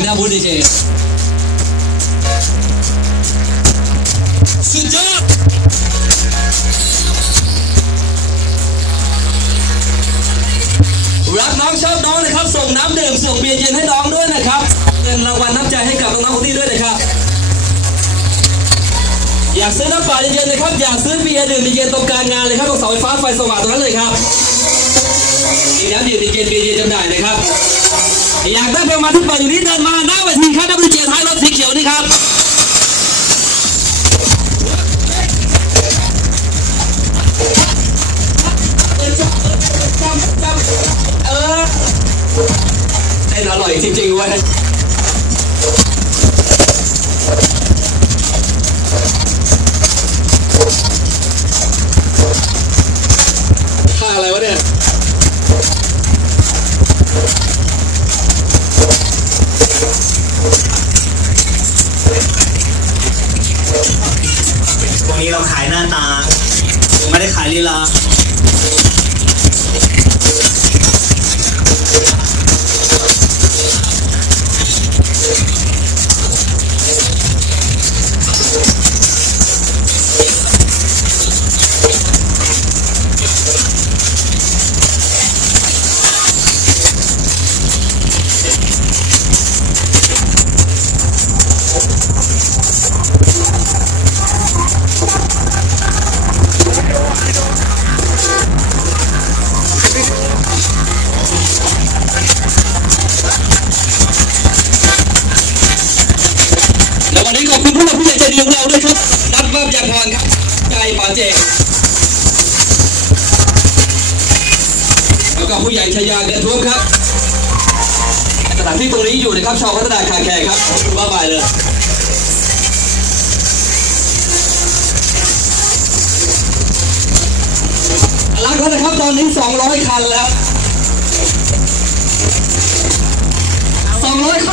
ครับบูธดีเจสุดยอดรักน้องชอบน้องนะครับ ส่งน้ำดื่มส่งเบียร์เย็นให้น้องด้วยนะครับเงินรางวัลน้ำใจให้กับน้องๆคนนี้ด้วยนะครับ อยากซื้อน้ำเปล่าเย็นๆนะครับ อยากซื้อเบียร์ดื่มเย็นตรงกลางงานเลยครับตรงเสาไฟฟ้าไฟสว่างตรงนั้นเลยครับมีน้ำดื่มเย็นเบียร์เย็นจำหน่ายนะครับ อยากได้เพลงมาที่เปิดอยู่นี้เดินมาหน้าเวทีครับดับเจท้ายรถสีเขียวนี่ครับเออเต้นอร่อยจริงๆเว้ย ตรงนี้เราขายหน้าตา ไม่ได้ขายลีลา ของเราด้วยครับนัดวับยาพรครับใจป่าเจกแล้วก็ผู้ใหญ่ชายาเกินทุ่มครับสถานที่ตรงนี้อยู่นะครับชาวพัฒนาคาแคร์ครับบ้าบายเลยรักแล้วนะครับตอนนี้ 200 คันแล้ว200คัน